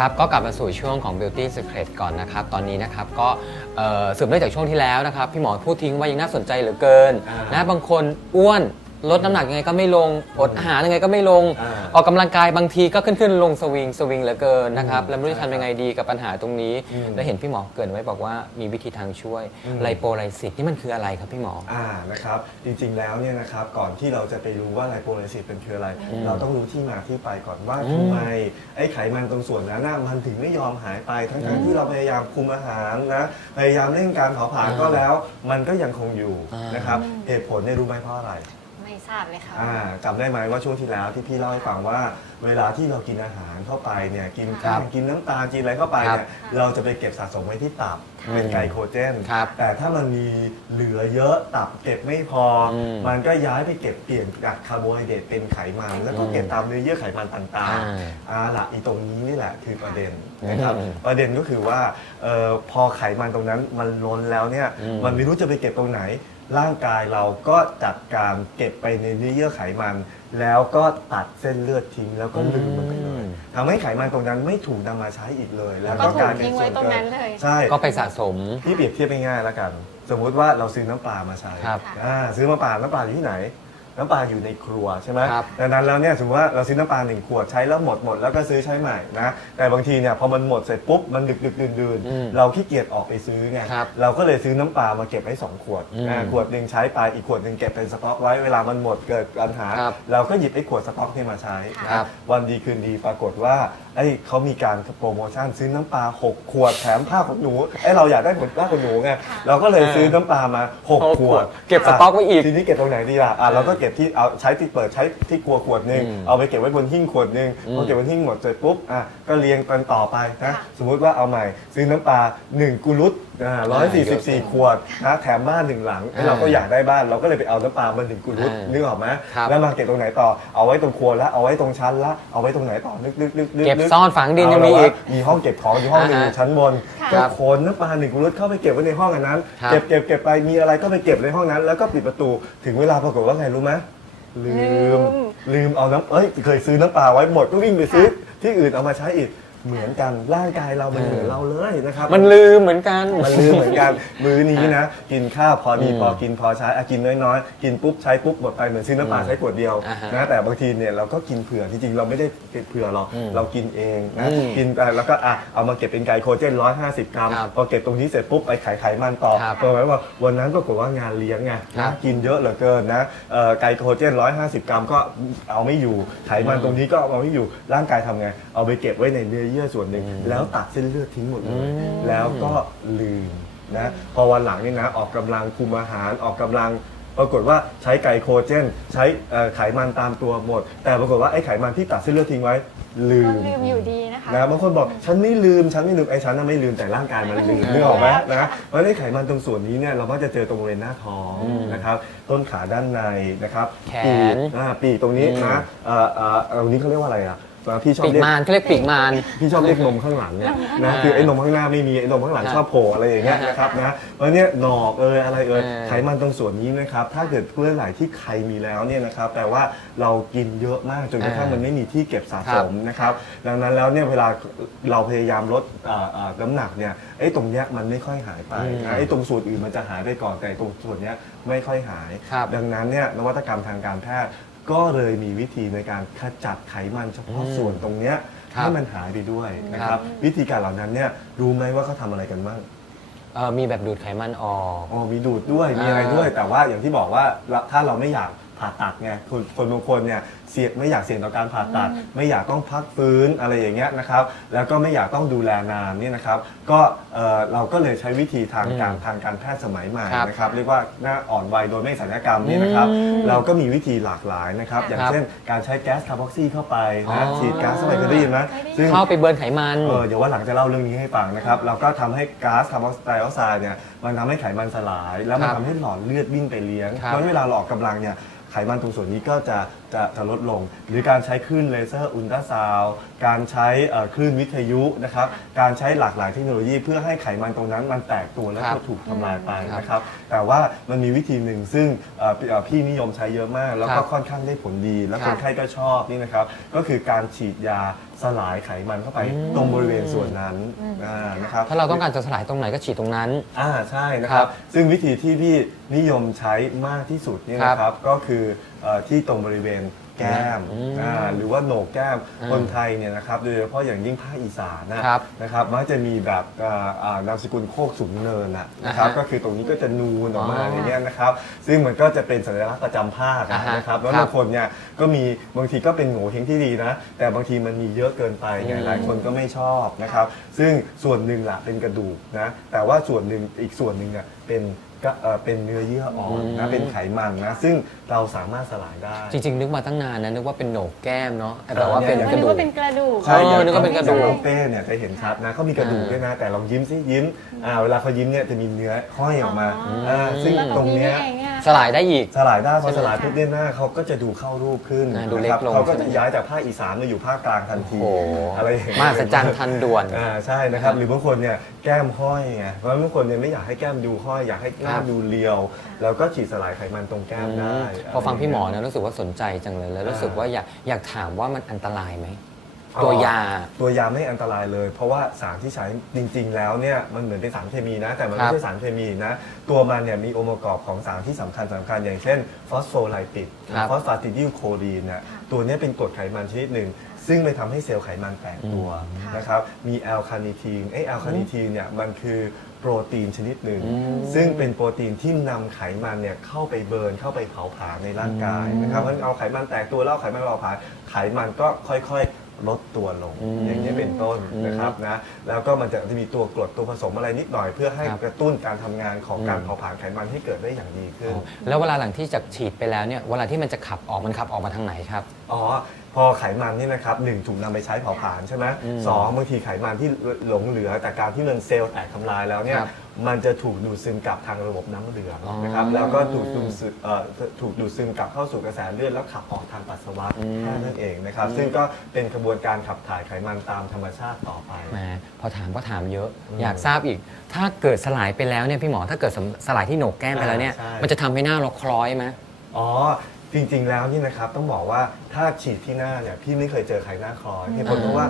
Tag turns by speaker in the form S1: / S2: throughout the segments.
S1: ครับก็กลับมาสู่ช่วงของ Beauty Secret ก่อนนะครับ ตอนนี้นะครับก็เอ่อสืบเนื่องจากช่วงที่แล้วนะครับ พี่หมอพูดทิ้งว่ายังน่าสนใจเหลือเกิน
S2: อ่าน
S1: นะบางคนอ้วน ลดน้ำหนักยังไงก็ไม่ลงอดอาหารยังไงก็ไม่ลง
S2: อ่า
S1: ออกกำลังกายบางทีก็ขึ้นขึ้นลงสวิงสวิงเหลือเกินนะครับแล้วไม่รู้จะทำยังไงดีกับปัญหาตรงนี้
S2: อืม
S1: แล้วเห็นพี่หมอเกรินไว้บอกว่ามีวิธีทางช่วย
S2: อืม
S1: ไลโปไลซิสนี่มันคืออะไรครับพี่หมอ
S2: อ่านะครับจริงๆแล้วเนี่ยนะครับก่อนที่เราจะไปรู้ว่าไลโปไลซิสเป็นคืออะไร
S1: อืม
S2: เราต้องรู้ที่มาที่ไปก่อนว่า
S1: อืม
S2: ทำไมไอ้ไขมันตรงส่วนนั้นน่ะมันถึงไม่ยอมหายไปทั้
S1: อื
S2: ง
S1: ม
S2: ๆที่เราพยายามคุมอาหารนะพยายามเร่งการเผาผลาญ
S1: อ่า
S2: ก็แล้ว มันก็ยังคงอยู่
S1: อ่าน
S2: นะครับเหตุผลเนี่ยรู้ไหมเพราะอะไร
S3: ไม่ทร definitely าบเลยค่ะ
S2: อ่าจำได้ไหมว่าช่วงที่แล้วที่พี่เล่าให้ฟังว่า เวลาที่เรากินอาหารเข้าไปเนี่ยกิน
S1: ครั
S2: ข้าว
S1: บ
S2: กินน้ำตาลกินอะไรเข้าไปเนี่ย
S3: ครับ
S2: เราจะไปเก็บสะสมไว้ที่ตับ
S1: อืม
S2: เป็นไกลโคเจน
S1: ครับ
S2: แต่ถ้ามันมีเหลือเยอะตับเก็บไม่พออ
S1: ม
S2: มันก็ย้ายไปเก็บเปลี่ยนจากคาร์โบไฮเดรตเป็นไขมัน แล้วก็เก็บตามเนื้อเยื่อไขมันต่าง
S1: อ่า
S2: ๆอ่าละอีตรงนี้นี่แหละคือประเด็นนะครับ
S1: อืม
S2: ประเด็นก็คือว่าเอ่อพอไขมันตรงนั้นมันล้นแล้วเนี่ย
S1: อืม
S2: มันไม่รู้จะไปเก็บตรงไหน ร่างกายเราก็จัดการเก็บไปในเนื้อเยื่อไขมัน แล้วก็ตัดเส้นเลือดทิ้งแล้วก็ลืมมันไปเลยทำให้ไขมันตรงนั้นไม่ถูกนำมาใช้อีกเลย แล้ว
S3: ก็
S2: ก็
S3: ถู
S2: กลากยเป็น
S3: ทิ้ง
S2: ส่
S3: ไว้
S2: วน
S3: ตรง
S2: เกิ
S3: นั้นนเลย
S2: ใช่
S1: ก็ไปสะสม
S2: ที่เปรียบเทียบง่ายๆแล้วกัน สมมุติว่าเราซื้อน้ำปลามาใช้
S1: ครับ
S2: อ่าซื้อมาปลาน้ำปลาอยู่ที่ไหน น้ำปลาอยู่ในครัวใช่ไหม
S1: ครับ
S2: ดังนั้นแล้วเนี่ยสมมติว่าเราซื้อน้ำปลาหนึ่งขวดใช้แล้วหมดหมดแล้วก็ซื้อใช้ใหม่นะแต่บางทีเนี่ยพอมันหมดเสร็จปุ๊บมันดึกดึกดื่นดื่น
S1: อืม
S2: เราขี้เกียจออกไปซื้อไง
S1: ครับ
S2: เราก็เลยซื้อน้ำปลามาเก็บไว้สองขวด
S1: อืม
S2: อ่าขวดหนึ่งใช้ไปอีกขวดหนึ่งเก็บเป็นสต็อกไว้เวลามันหมดเกิดปัญหา
S1: ครับ
S2: เราก็หยิบไอ้ขวดสต็อกนี่มาใช้
S1: ครับ
S2: วันดีคืนดีปรากฏว่าไอ้เขามีการโปรโมชั่นซื้อน้ำปลาหกขวดแถมผ้าขนหนูไอ้เราอยากได้ผลผ้าขนหนูไงเราก็เลยซื้อน้ำปลามาหก
S1: หก
S2: ข
S1: ข
S2: ว
S1: ว
S2: ด
S1: ดเก็บสต็อกไว้อีก
S2: ทีนี้เก็บตรงไหนดีล่ะอะเราก็เก็บที่เอาใช้ที่เปิดใช้ที่ครัวขวดหนึ่ง
S1: อืม
S2: เอาไปเก็บไว้บนหิ้งขวดหนึ่ง
S1: อืม
S2: พอเก็บบนหิ้งหมดเสร็จปุ๊บอะก็เรียงกันต่อไปนะ
S3: ค่ะ
S2: สมมุติว่าเอาใหม่ ซื้อน้ำปลา1กุลุตอ่าร้อยสี่สิบสี่ขวดนะแถมบ้านหนึ่งหลังไอ้เราก็อยากได้บ้านเราก็เลยไปเอาน้ำปลามาหนึ่งกุลุต
S1: อ่านึ
S2: นึกออกไหม
S1: ครับ
S2: แล้วมาเก็บตรงไหนต่อเอาไว้ตรงครัวแล้วเอาไว้ตรงชั้นละเอาไว้ตรงไหนต่อนึกนึกนึกนึก
S1: เก็บ
S2: นึก
S1: ซ่อนฝังดินยังมีอีก
S2: เาละว่ามีห้องเก็บของอยู่ห้องหนึง
S1: อ่าฮะ
S2: ชั้นบน
S3: ค่ะ
S2: ก็ขนน้ำปลาหนึ่งกุลุตเข้าไปเก็บไว้ในห้องอันนั้น
S1: ครับ
S2: เก็บเก็บเก็บไปมีอะไรก็ไปเก็บในห้องนั้น แล้วก็ปิดประตูถึงเวลาปรากฏว่าไงรู้ไหม ลื
S3: ลื
S2: ม
S3: ม
S2: ลืมเอาน้ำเอ้ยเคยซื้อน้ำปลาไว้หมดก็วิ่งไปซื้อ ที่อื่นเอามาใช้อีก เหมือนกันร่างกายเรามันเหมือนเราเลยนะครับ
S1: มันลืมเหมือนกัน
S2: มันลืมเหมือนกัน มื้อนี้นะ กินข้าวพอดี
S1: อืม
S2: พอกินพอใช้อะกินน้อยๆ กินปุ๊บใช้ปุ๊บหมดไปเหมือนซื้อน้ำปลา
S1: อืม
S2: ใช้ขวดเดียว
S1: อ่าฮะ
S2: นะแต่บางทีเนี่ยเราก็กินเผื่อจริงๆ เราไม่ได้เก็บเผื่อหรอก
S1: อืม
S2: เรากินเองนะ
S1: อืม
S2: กินไปแล้วก็อะเอามาเก็บเป็นไกลโคเจน 150 กรัม
S1: ครับ
S2: พอเก็บตรงนี้เสร็จปุ๊บไปขายไขมันต่อ
S1: ครับ
S2: เพราะว่าวันนั้นปรากฏว่างานเลี้ยงไง
S1: ครั
S2: นะ
S1: บ
S2: กินเยอะเหลือเกินนะเอ่อไกลโคเจน 150 กรัมก็เอาไม่อยู่ไขมันตรงนี้ก็เอาไม่อยู่ร่างกายทำไงเอาไปเก็บไว้ในเนื้อเยื่อส่วนหนึ่ง
S1: อืม
S2: แล้วตัดเส้นเลือดทิ้งหมดเลย
S1: อืม
S2: แล้วก็ลืมนะพอวันหลังนี่นะออกกำลังคุมอาหารออกกำลังปรากฏว่าใช้ไกลโคเจน ใช้เอ่อไขมันตามตัวหมด แต่ปรากฏว่าไอ้ไขมันที่ตัดเส้นเลือดทิ้งไว้ ลื
S3: ก็
S2: ม
S3: ลืมอยู่ดีนะคะ
S2: นะบางคนบอกฉันไม่ลืมฉันไม่ลืมไอ้ฉันน่ะไม่ลืมแต่ร่างกายมันลืมนึกออกไหมนะเพราะในไขมันตรงส่วนนี้เนี่ยเรามักจะเจอตรงบริเวณหน้าท้อง
S1: อืม
S2: นะครับต้นขาด้านในนะครับ
S1: แขน
S2: ปีกอ่าปีกตรงนี้
S1: อืม
S2: นะเอ่อเอ่อตรงนี้เขาเรียกว่าอะไรอะ พี่ชอบ
S1: ปีก
S2: เรียก
S1: มารเขาเรียกปีกมาร
S2: พี่ชอบเรียกนมข้างหลังเนี่ยนะ
S1: อ่า
S2: คือไอ้นมข้างหน้าไม่มีไอ้นมข้างหลัง
S1: ครับ
S2: ชอบโผล่อะไรอย่างเงี้ย
S1: อ่าฮะ
S2: นะครับนะเพราะเนี่ยหนอกเอยอะไรเอย
S1: เออ
S2: ไขมันตรงส่วนนี้นะครับถ้าเกิดเพื่อนไหนที่ใครมีแล้วเนี่ยนะครับแปลว่าเรากินเยอะมากจนกระทั่ง
S1: อ่ามั
S2: มันไม่มีที่เก็บสะ
S1: ครั
S2: ส
S1: บ
S2: มนะครับดังนั้นแล้วเนี่ยเวลาเราพยายามลดอ่าอ่าน้ำหนักเนี่ยไอ้ตรงเนี้ยมันไม่ค่อยหายไป
S1: อืม
S2: นะไอ้ตรงส่วนอื่นมันจะหายไปก่อนแต่ตรงส่วนเนี้ยไม่ค่อยหาย
S1: ครับ
S2: ดังนั้นเนี่ยนวัตกรรมทางการแพทย์ ก็เลยมีวิธีในการขจัดไขมันเฉพาะ
S1: อืม
S2: ส่วนตรงเนี้ย
S1: ครับ
S2: ให้มันหายไปด้วยนะค
S1: ครั
S2: รับบวิธีการเหล่านั้นเนี่ยรู้ไหมว่าเขาทำอะไรกันบ้าง
S1: เอ่อมีแบบดูดไขมันออก
S2: อ๋อมีดูดด้วย มีอะไร
S1: อ่า
S2: ด้วย แต่ว่าอย่างที่บอกว่าเราถ้าเราไม่อยากผ่าตัดไงคนคนบางคนเนี่ย เสี่ยงไม่อยากเสี่ยงต่อการผ่าตัด ไม่อยากต้องพักฟื้นอะไรอย่างเงี้ยนะครับ แล้วก็ไม่อยากต้องดูแลนานเนี่ยนะครับ ก็เอ่อเราก็เลยใช้วิธีทางการ
S1: อืม
S2: ทางการแพทย์สมัยใหม่
S1: ครับ
S2: นะครับ เรียกว่าหน้าอ่อนวัยโดยไม่ศัลยกรรมเนี่ยนะครับ
S1: อืม
S2: เราก็มีวิธีหลากหลายนะครับ อย่าง
S1: ครับ
S2: เช่น การใช้แก๊สคาร์บอกซีเข้าไป
S1: อ๋
S2: นะ
S1: อ
S2: ฉีดก๊าซเข้าไปเคยได้ยินไหมซึ่ง
S1: เข้าไปเบิร์นไขมัน
S2: เออเดี๋ยวว่าหลังจะเล่าเรื่องนี้ให้ฟังนะครับ เราก็ทำให้ก๊าซคาร์บอนไดออกไซด์เนี่ยมันทำให้ไขมันสลาย แล้วมัน
S1: ครับ
S2: ทำให้หลอดเลือดวิ่งไปเลี้ยง
S1: ครับ
S2: เพราะเวลาเราออกกำลังเนี่ยไขมันตรงส่วนนี้ก็จะ จะจะลดดลง หรือการใช้คลื่นเลเซอร์อุลตราซาวด์การใช้เอ่อคลื่นวิทยุนะครับการใช้หลากหลายเทคโนโลยีเพื่อให้ไขมันตรงนั้นมันแตกตัวแล้ว
S1: ครั
S2: ก็
S1: บ
S2: ถูกทำลายไป
S1: ครับ
S2: นะครับแต่ว่ามันมีวิธีหนึ่งซึ่งเอ่อพี่เอ่อพี่นิยมใช้เยอะมาก แล้ว
S1: ค
S2: ก็
S1: รับ
S2: ค่อนข้างได้ผลดี และ
S1: ค
S2: ครับนไข้ก็ชอบนี่นะครับก็คือการฉีดยาสลายไขมันเข้าไปตรงบริเวณส่วนนั้นอ่านะครับ
S1: ถ้าเราต้องการจะสลายตรงไหนก็ฉีดตรงนั้น
S2: อ่าใช่นะค
S1: ครั
S2: รับ
S1: บ
S2: ซึ่งวิธีที่พี่นิยมใช้มากที่สุดนี่นะครับก็คือ เอ่อที่ตรงบริเวณแก้ม
S1: อืม
S2: อ่าหรือว่าโหนกแก้ม
S1: อ่า
S2: คนไทยเนี่ยนะครับโดยเฉพาะอย่างยิ่งภาคอีสานนะครับนะครับมักจะมีแบบอ่าอ่านามสกุลโคกสูงเนินนะนะครับ
S1: อ่าฮะ
S2: ก็คือตรงนี้ก็จะนูนออกมา
S1: อ๋ออ
S2: อย่างเงี้ยนะครับซึ่งมันก็จะเป็นสัญลักษณ์ประจำภาคอะ
S1: อ่าฮะ
S2: นะครับแล้ว
S1: ครับ
S2: บางคนเนี่ยก็มีบางทีก็เป็นโง่เฮงที่ดีนะแต่บางทีมันมีเยอะเกินไปไง
S1: อืม
S2: หลายคนก็ไม่ชอบนะครับซึ่งส่วนหนึ่งละเป็นกระดูกนะแต่ว่าส่วนหนึ่งอีกส่วนหนึ่งเนี่ยเป็น ก็เอ่อเป็นเนื้อเยื่ออ่อนนะเป็นไขมันนะ ซึ่งเราสามารถสลายได้
S1: จริง ๆ นึกมาตั้งนานนะนึกว่าเป็นโหนกแก้มเนาะแต่แบบว่าเป็น
S2: เออ
S1: กระ
S3: นึก
S1: ดูก
S3: ว่าเป็นกระดูก
S2: ใช่
S1: เออนึกว่าเป็นกระดูก
S2: น้องเป้เนี่ยจะเห็นชัดนะเขามีกระดูกด้วยนะ แต่ลองยิ้มซิยิ้มอ่าเวลาเขายิ้มเนี่ยจะมีเนื้อห้อยออกมา
S3: อ๋ออ่า
S2: ซึ่ง
S3: แล้ว
S2: ตรงเนี้ย
S3: เองอะ
S1: สลายได้อีก
S2: สลายได้พอ
S1: ใช่ไหม
S2: สลายปุ๊บเนี่ยหน้าเขาก็จะดูเข้ารูปขึ้น
S1: อ่าดู
S2: นะ
S1: เล็
S2: ค
S1: ก
S2: รับ
S1: ลง
S2: เขาก็
S1: ใช่
S2: จะ
S1: ไหม
S2: ย้ายจากภาคอีสานมาอยู่ภาคกลางทันที
S1: โอ้โห
S2: อะไรอย่างเงี้ย
S1: มหัศจรรย์ทันด่วน
S2: อ่าใช่นะครับหรือบางคนเนี่ยแก้มห้อยไงเพราะบางคนเนี่ยไม่อยากให้แก้มดูห้อยอยากให้หน้า
S1: ครับ
S2: ดูเรียว แล้วก็ฉีดสลายไขมันตรงแก้มได้
S1: พอฟังพี่หมอนะรู้สึกว่าสนใจจังเลยแล้วรู้สึกว่าอยากอยากถามว่ามันอันตรายไหมตัวยา
S2: ตัวยาไม่อันตรายเลย เพราะว่าสารที่ใช้จริง ๆ แล้วเนี่ยมันเหมือนเป็นสารเคมีนะ แต่มัน
S1: ครั
S2: ไม่
S1: บ
S2: ใช่สารเคมีนะตัวมันเนี่ยมีองค์ประกอบของสารที่สำคัญสำคัญอย่างเช่นฟอสโฟไลปิด
S1: ครับ
S2: ฟอสฟาติดิลโคลีนเนี่ยตัวเนี้ยเป็นกรดไขมันชนิดหนึ่งซึ่งไปทำให้เซลล์ไขมันแตกตัว
S3: ค่ะ
S2: นะครับมีแอลคาเนิทีนไอแอลคาเนิทีนเนี่ยมันคือ โปรตีนชนิดหนึ่ง
S1: อืม
S2: ซึ่งเป็นโปรตีนที่นำไขมันเนี่ยเข้าไปเบิร์นเข้าไปเผาผลาญในร่างกายนะครับเพราะฉะนั้นเอาไขมันแตกตัวแล้วเอาไขมันเผาผลาญไขมันก็ค่อยๆ ลดตัวลง
S1: อืม
S2: อย่างนี้ยเป็นต้น
S1: อืม
S2: นะครับนะแล้วก็มันจะมีตัวกรดตัวผสมอะไรนิดหน่อย เพื่อให้
S1: ครับ
S2: กระตุ้นการทำงานของการ
S1: อืม
S2: เผาผลาญไขมันให้เกิดได้อย่างดีขึ้น
S1: แล้วเวลาหลังที่จากฉีดไปแล้วเนี่ยเวลาที่มันจะขับออกมันขับออกมาทางไหนครับ
S2: อ๋อพอไขมันนี่นะครับหนึ่งถูกนำไปใช้เผาผลาญใช่ไหม
S1: อืม
S2: สองบางทีไขมันที่หลงเหลือแต่การที่มันเซลล์แตกทำลายแล้วเนี่ย
S1: ครับ
S2: มันจะถูกดูดซึมกลับทางระบบน้ำเหลือง
S1: อ๋อ
S2: นะครับ แล้วก็ถูกดูดซึมเอ่อถูกดูดซึมกลับเข้าสู่กระแสเลือดแล้วขับออกทางปัสสาวะ
S1: อืม
S2: แค่นั้นเองนะครับ ซึ่งก็เป็นกระบวนการขับถ่ายไขมันตามธรรมชาติต่อไป
S1: แหมพอถามก็ถามเยอะ
S2: อืม
S1: อยากทราบอีก ถ้าเกิดสลายไปแล้วเนี่ยพี่หมอถ้าเกิดสำสลายที่โหนกแก้มไปแล้วเนี่ย
S2: อ่าใช่
S1: มันจะทำให้หน้าเราคล้อยไหม
S2: อ๋อ จริงๆแล้วนี่นะครับ ต้องบอกว่าถ้าฉีดที่หน้าเนี่ยพี่ไม่เคยเจอใครหน้าคล้อยเหตุผลเพราะว่า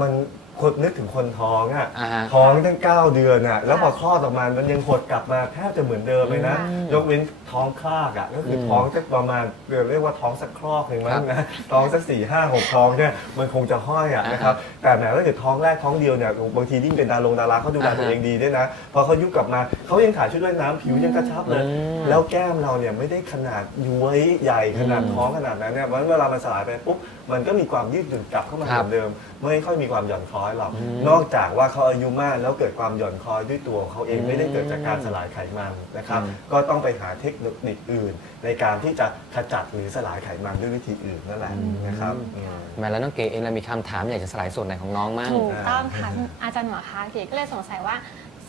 S2: มัน คนนึกถึงคนท้องอะ
S1: อ่าฮะ
S2: ท้องตั้ง 9 เดือนอะแล้วพอคลอดออกมามันยังหดกลับมาแทบจะเหมือนเดิมเลยนะ
S1: อืม
S2: ยกเว้นท้องคลากอะก็คืออ
S1: ม
S2: ท้องสักประมาณเรียกว่าท้องสักคลอกหนึ่งมั้
S1: ครั
S2: ง
S1: บ
S2: นะท้องสักสี่ห้าหกท้องเนี่ยมันคงจะห้อยอะ
S1: อ่าฮะ
S2: นะครับแต่แหมถ้าเกิดท้องแรกท้องเดียวเนี่ยบางทียิ่งเป็นดารงดาราเขาดูแล
S1: อ่าฮะ
S2: ตัวเองดีด้วยนะพอเขายุบกลับมาเขายังถ่ายชุดว่ายน้ำผิวยังกระชับเลย
S1: อืม
S2: แล้วแก้มเราเนี่ยไม่ได้ขนาดย้วยใหญ่ขนาด
S1: อืม
S2: ท้องขนาดนั้นเนี่ยวันเวลามันสลายไปปุ๊บมันก็มีความยืดหยุ่นกลับเข้ามา
S1: ค
S2: เห
S1: รับ
S2: มือนเดิม ไม่ค่อยมีความหย่อนคล้อยหรอก
S1: อืม
S2: นอกจากว่าเขาอายุมากแล้วเกิดความหย่อนคล้อยด้วยตัวของเขาเอง
S1: อืม
S2: ไม่ได้เกิดจากการสลายไขมันนะครับ
S1: อืม
S2: ก็ต้องไปหาเทคนิคอื่น ในการที่จะขจัดหรือสลายไขมันด้วยวิธีอื่นนั่นแหละนะครับอืม
S1: แหม่แล้วน้องเก๋เองเรามีคำถามอยากจะสลายส่วนไหนของน้องมั่ง
S3: ถูกต้องค่ะอาจารย์หมอคะเก๋ก็เลยสงสัยว่า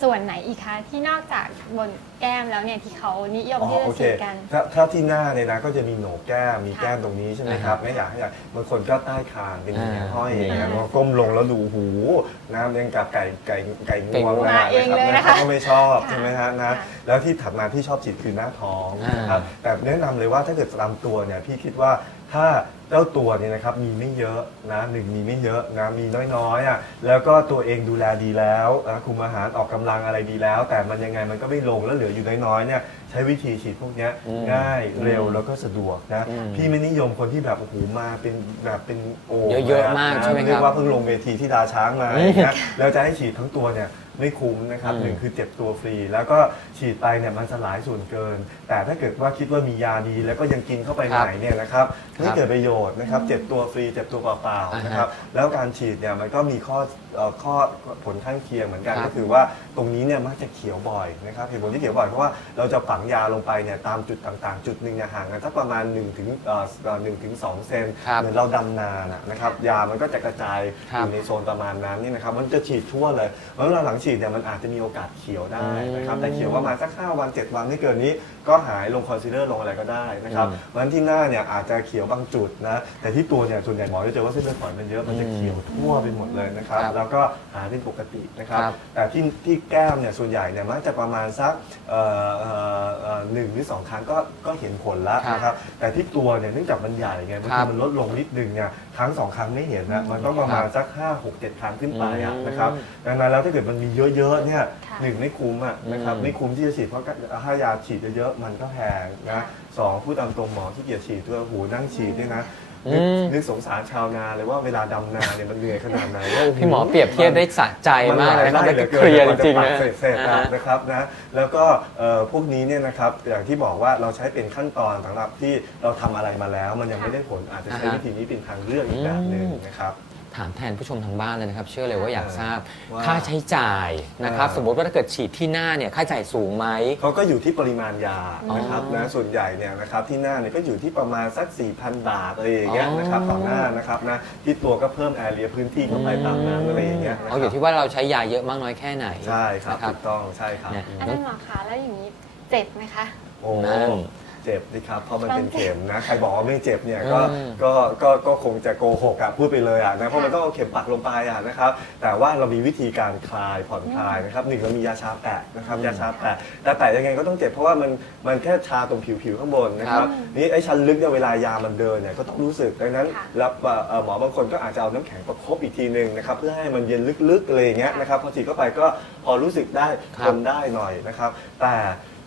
S3: ส่วนไหนอีกคะที่นอกจากบนแก้มแล้วเนี่ยที่เขานิยม
S2: อ๋อ
S3: ที่จะ
S2: โอเค
S3: ฉีดกัน
S2: ถ้าถ้าที่หน้าเนี่ยนะก็จะมีโหนกแก้มมี
S3: ค่ะ
S2: แก้มตรงนี้ใช่ไหม
S1: อ่า
S2: ครับไม่อยากให้อยากบางคนก็ใต้คางเป็นอย่างเงี้ย
S1: อ่า
S2: ห้อยอย่างเงี้ย
S3: อ่า
S2: พอก้มลงแล้วดูหูน้ำยังกับไก่ไก่ไก่ง
S1: ไก่
S2: วง
S1: งวง
S2: นะ
S3: มาเองเลยนะคะ
S2: ก็ไม่ชอบ
S3: ค่ะ
S2: ใช่ไหมฮะนะ
S3: ค่ะ
S2: แล้วที่ถัดมาที่ชอบฉีดคือหน้าท้อง
S1: อ่าน
S2: นะครับแต่แนะนำเลยว่าถ้าเกิดลำตัวเนี่ยพี่คิดว่าถ้า เจ้าตัวเนี่ยนะครับมีไม่เยอะนะหนึ่งมีไม่เยอะนะมีน้อยๆอะแล้วก็ตัวเองดูแลดีแล้วนะคุมอาหารออกกำลังอะไรดีแล้ว แต่มันยังไงมันก็ไม่ลงแล้วเหลืออยู่น้อยๆเนี่ยใช้วิธีฉีดพวกเนี้ย
S1: อืม
S2: ง่ายเร็วแล้วก็สะดวกนะ
S1: อืม
S2: พี่ไม่นิยมคนที่แบบโอ้โหมาเป็นแบบเป็นโอ่ง
S1: เยอะๆมาก
S2: น
S1: ใช่ไหมครับ
S2: เรียกว่าเพิ่งลงเวทีที่ดาช้างมาอย่างเงี้ยแล้วจะให้ฉีดทั้งตัวเนี่ย ไม่คุ้มนะครับ
S1: อืม
S2: หนึ่งคือเจ็บตัวฟรี แล้วก็ฉีดไปเนี่ยมันสลายส่วนเกิน แต่ถ้าเกิดว่าคิดว่ามียาดี แล้วก็ยังกินเข้าไป
S1: ครับ
S2: ไหนเนี่ยนะครับไม่
S1: ครับ
S2: เกิดประโยชน์นะครับเจ็บตัวฟรีเจ็บตัวเปล่า
S1: อ่า
S2: ๆ
S1: ฮะ
S2: นะครับแล้วการฉีดเนี่ยมันก็มีข้อ เอ่อข้อผลข้างเคียงเหมือนกัน
S1: ครับ
S2: ก็คือว่าตรงนี้เนี่ยมักจะเขียวบ่อยนะครับเหตุผลที่เขียวบ่อยเพราะว่าเราจะฝังยาลงไปเนี่ยตามจุดต่างๆ จุดหนึ่งเนี่ยห่างกันสักประมาณ1ถึงเอ่อหนึ่งถึงสองเซน
S1: ครับ
S2: เหมือนเราดำนานะนะครับยามันก็จะกระจาย
S1: ครั
S2: อบ ยู่ในโซนประมาณนั้นนี่นะครับมันจะฉีดทั่วเลยเพราะเวลาหลังฉีดฉีดเนี่ยมันอาจจะมีโอกาสเขียวได้นะครับแต่เขียวประมาณสัก5วัน7วันไม่เกินนี้ ก็หายลงคอนซีลเลอร์ลงอะไรก็ได้นะครับ
S1: อืม
S2: เพราะฉะนั้นที่หน้าเนี่ยอาจจะเขียวบางจุดนะแต่ที่ตัวเนี่ยส่วนใหญ่หมอจะเจอว่าเส้นเลือดฝอยมันเยอะมันจะเขียวทั่วไปหมดเลยนะครับ
S1: ครับ
S2: แล้วก็หายเป็นปกตินะครับ
S1: ครับ
S2: แต่ที่ที่แก้มเนี่ยส่วนใหญ่เนี่ยมักจะประมาณสักเอ่อเอ่อเอ่อหนึ่งหรือสองครั้งก็ก็เห็นผลแล้ว
S1: ครับ
S2: นะครับ แต่ที่ตัวเนี่ยเนื่องจากมันใหญ่ไงบาง
S1: ครั
S2: ที
S1: บ
S2: มันลดลงนิดนึงเนี่ยครั้งสองครั้งไม่เห็นนะมันต้องประมาณสัก5 6 7 ครั้งขึ้นไปอะ
S1: อืม
S2: นะครับดังนั้นแล้วถ้าเกิดมันมีเยอะๆเนี่ย
S3: ค่ะ
S2: หนึ่งไม่คุ้มอะนะครับ
S1: อืม
S2: ไม่คุ้มที่จะฉีดเพราะถ้ายาฉีดเยอะๆมันก็แพงนะสองพูดตามตรงหมอที่เกียจฉีดด้วยหูนั่งฉีดเนี่ยนะ นึก
S1: อืม
S2: นึกสงสารชาวนาเลยว่าเวลาดำนาเนี่ยมันเหนื่อยขนาดไหนว่าโโพี่
S1: หมอเปรียบเทียบได้สะใจมากเลยนะครับ
S2: ห
S1: และ
S2: หอ
S1: เคลียร์จริงๆ
S2: กว่า
S1: นะ
S2: จะปักเสร็จๆ
S1: อ่า
S2: อะ
S1: ฮะ
S2: นะครับนะแล้วก็เอ่อพวกนี้เนี่ยนะครับอย่างที่บอกว่าเราใช้เป็นขั้นตอนสำหรับที่เราทำอะไรมาแล้ว มันยังไม่ได้ผลอาจจะใช้
S1: อ่าฮะ
S2: วิธีนี้เป็นทางเลือกอีกแบบหนึ่งนะครับ
S1: ถามแทนผู้ชมทางบ้านเลยนะครับ เชื่อเลยว่าอยากทราบ
S2: ว่า
S1: ค่าใช้จ่ายนะครับ
S2: อ่า
S1: สมมติว่าถ้าเกิดฉีดที่หน้าเนี่ยค่าใช้จ่ายสูงไหม
S2: เขาก็อยู่ที่ปริมาณยานะครับ
S1: อ๋อ
S2: นะส่วนใหญ่เนี่ยนะครับที่หน้าเนี่ยก็อยู่ที่ประมาณสัก 4,000 บาทอะไรอย่างเงี้ย
S1: อ๋อ
S2: นะครับต่อหน้านะครับนะที่ตัวก็เพิ่มแอเรียพื้นที่เข้าไปตามนั้นอะไรอย่างเงี้ยนะค
S1: เอา
S2: รับ
S1: อยู่ที่ว่าเราใช้ยาเยอะมากน้อยแค่ไหน
S2: ใช่ครับ
S1: นะ
S2: ถูกต้องใช่ครับ
S1: เนี่ย
S3: อาจารย์หมอคะแล้วอย่างนี้เจ็บไหมคะ
S2: โอ้
S1: นั่น
S2: เจ็บดิครับเพราะมันเป็นเข็มนะใครบอกว่าไม่เจ็บเนี่ยก็
S1: อืม
S2: ก็ก็ก็คงจะโกหกอะพูดไปเลยอะนะเพราะมันต้องเอาเข็มปักลงไปอะนะครับแต่ว่าเรามีวิธีการคลายผ่อนคลายนะครับหนึ่งเรามียาชาแปะนะครับยาชาแปะแต่แปะยังไงก็ต้องเจ็บเพราะว่ามันมันแค่ชาตรงผิวผิวๆข้างบนนะค
S1: ครั
S2: รับบนี่ไอ้ชั้นลึกเนี่ยเวลายามันเดินเนี่ยก็ต้องรู้สึกดังนั้น
S3: ค่ะ
S2: แล้วเอ่อหมอบางคนก็อาจจะเอาน้ำแข็งประคบอีกทีหนึ่งนะครับเพื่อให้มันเย็นลึกๆอะไรอย่างเงี้ยนะครับพอฉีดเข้าไปก็พอรู้สึกได้
S1: ครั
S2: ท
S1: บ
S2: นได้หน่อยนะครับแต่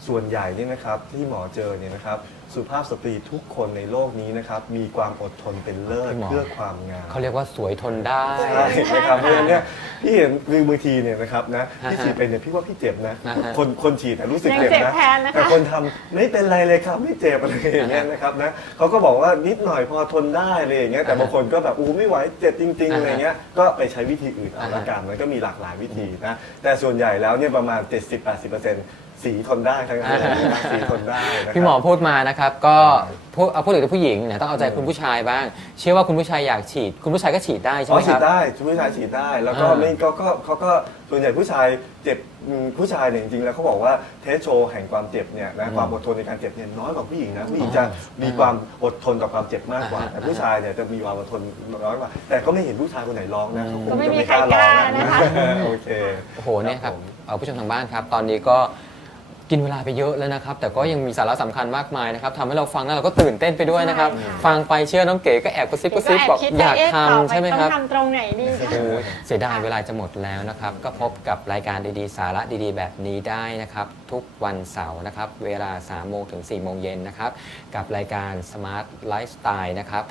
S2: ส่วนใหญ่เนี่ยนะครับที่หมอเจอเนี่ยนะครับสุภาพสตรีทุกคนในโลกนี้นะครับมีความอดทนเป็นเลิศ
S1: พี่หมอ
S2: เพื่อความงาม
S1: เขาเรียกว่าสวยทนได้
S2: ใช่นะครับเพราะฉะนั้นเนี่ยพี่เห็นมือบางทีเนี่ยนะครับนะ
S1: ฮะ
S2: พี่ฉีดไปเนี่ยพี่ว่าพี่เจ็บนะ
S1: นะฮะ
S2: คนคนฉีดแต่รู้สึก
S3: ยัง
S2: เจ็บ
S3: เจ็บ
S2: นะ
S3: แทนนะคะ
S2: แต่คนทำไม่เป็นไรเลยครับไม่เจ็บอะไรอย่างเงี้ยนะครับนะเขาก็บอกว่านิดหน่อยพอทนได้อะไรอย่างเงี้ยแต่บางคนก็แบบอู้ไม่ไหวเจ็บจริงๆ
S1: อ่าฮะ
S2: อะไรเงี้ยก็ไปใช้วิธีอื่นเอาละกันมันก็มีหลากหลายวิธีนะแต่ส่วนใหญ่แล้วเนี่ยประมาณ 70-80% สีทนได้ทั้งนั้นเลยนะสีทนได้นะครับ
S1: พี่หมอพูดมานะครับ ก็พูดเอาพูดถึงผู้หญิงเนี่ยต้องเอาใจคุณผู้ชายบ้าง เชื่อว่าคุณผู้ชายอยากฉีด คุณผู้ชายก็ฉีดได้ใช่
S2: อ๋
S1: ไห
S2: อ
S1: มค
S2: ฉี
S1: รั
S2: ด
S1: บ
S2: ได้ผู้ชายฉีดได้ แล้วก็
S1: อ่า
S2: ไม่ก็ก็เขาก็ส่วนใหญ่ผู้ชายเจ็บอืมผู้ชายเนี่ยจริงๆแล้วเขาบอกว่าเทสโชว์แห่งความเจ็บเนี่ยนะ
S1: อืม
S2: ความอดทนในการเจ็บเนี่ยน้อยกว่าผู้หญิงนะผู้หญิง
S1: อ๋อ
S2: จะมีความอดทนต่อความเจ็บมากกว่า
S1: อ่าฮะ
S2: แต่ผู้ชายเนี่ยจะมีความอดทนน้อยกว่า แต่ก็ไม่เห็นผู้ชายคนไหนร้องนะเขาคง
S3: ก็ไม่
S2: จะ
S3: มี
S2: ไม่
S3: ใค
S2: ก
S3: ร
S2: ล้ากร้อง
S3: ล้า
S2: อะ
S3: นะคะ
S2: โอเค
S1: โอ้โหเนี่ยครับ
S2: ผม
S1: เอาผู้ชมทางบ้านครับ ตอนนี้ก็ กินเวลาไปเยอะแล้วนะครับ แต่ก็ยังมีสาระสำคัญมากมายนะครับทำให้เราฟังแล้วเราก็ตื่นเต้นไปด้วยนะครับ
S3: ใช่ค่ะ
S1: ฟังไปเชื่อน้องเก๋ก็แอบกระซิบกระซิบบอก
S3: คิด
S1: อยาก
S3: เะต่อ
S1: ทำ
S3: ป
S1: ใช่ไหมครับ
S3: ต้องทำตรงไหนดี
S1: โอ้โหเสียดายเวลาจะหมดแล้วนะครับ ก็พบกับรายการดีๆ สาระดีๆ แบบนี้ได้นะครับ ทุกวันเสาร์นะครับ เวลา 3 โมงถึง 4 โมงเย็นนะครับ กับรายการ Smart Lifestyle นะครับ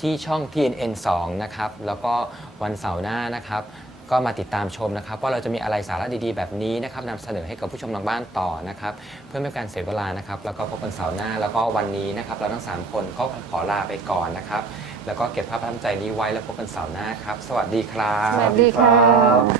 S1: ที่ช่อง TNN 2 นะครับ แล้วก็วันเสาร์หน้านะครับ ก็มาติดตามชมนะครับว่าเราจะมีอะไรสาระดีๆ แบบนี้นะครับนำเสนอให้กับผู้ชมทางบ้านต่อนะครับเพื่อไม่ให้การเสียเวลานะครับแล้วก็พบกันเสาร์หน้าแล้วก็วันนี้นะครับเราทั้ง3คนก็ขอลาไปก่อนนะครับแล้วก็เก็บภาพประทับใจนี้ไว้แล้วพบกันเสาร์หน้าครับสวัสดีครับ
S3: สวัสดีค่ะ